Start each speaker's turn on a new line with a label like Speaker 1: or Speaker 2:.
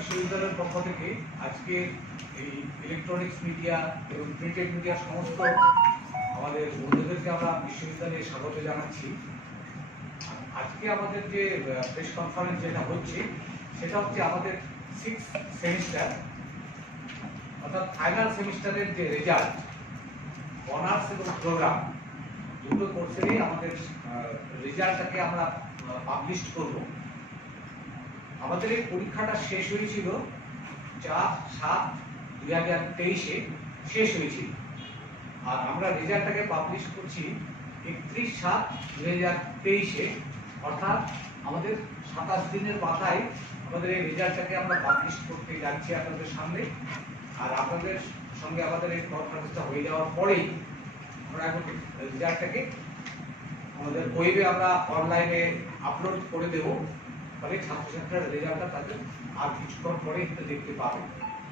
Speaker 1: বিশ্ববিদ্যালয়ের পক্ষ থেকে আজকে এই ইলেকট্রনিক্স মিডিয়া এবং প্রিন্টেড মিডিয়া সমস্ত আমাদের বন্ধুদেরকে আমরা বিশ্ববিদ্যালয়ে স্বাগত জানাচ্ছি। আজকে আমাদের যে প্রেস কনফারেন্স যেটা হচ্ছে, সেটা হচ্ছে আমাদের সিক্স সেমিস্টার অর্থাৎ ফাইনাল সেমিস্টারের যে রেজাল্ট অনার্স এবং প্রোগ্রাম দুটো কোর্সেরই আমাদের রেজাল্টটাকে আমরা পাবলিশ করব। আমাদের এই পরীক্ষাটা শেষ হয়েছিল চার সাত, দুই হাজার তেইশে শেষ হয়েছিল। আর আমরা রেজাল্টটাকে পাবলিশ করছি একত্রিশ সাত, দুই হাজার তেইশে। অর্থাৎ আমাদের সাতাশ দিনের মাথায় আমাদের এই রেজাল্টটাকে আমরা পাবলিশ করতে যাচ্ছি আপনাদের সামনে। আর আপনাদের সঙ্গে আমাদের এই কনফারেন্সটা হয়ে যাওয়ার পরেই আমরা এখন রেজাল্টটাকে আমাদের ওয়েবে আমরা অনলাইনে আপলোড করে দেব। ফলে ছাত্রছাত্রীরা রেজাল্টটা তাদের আর কিছুক্ষণ পরে দেখতে পাবে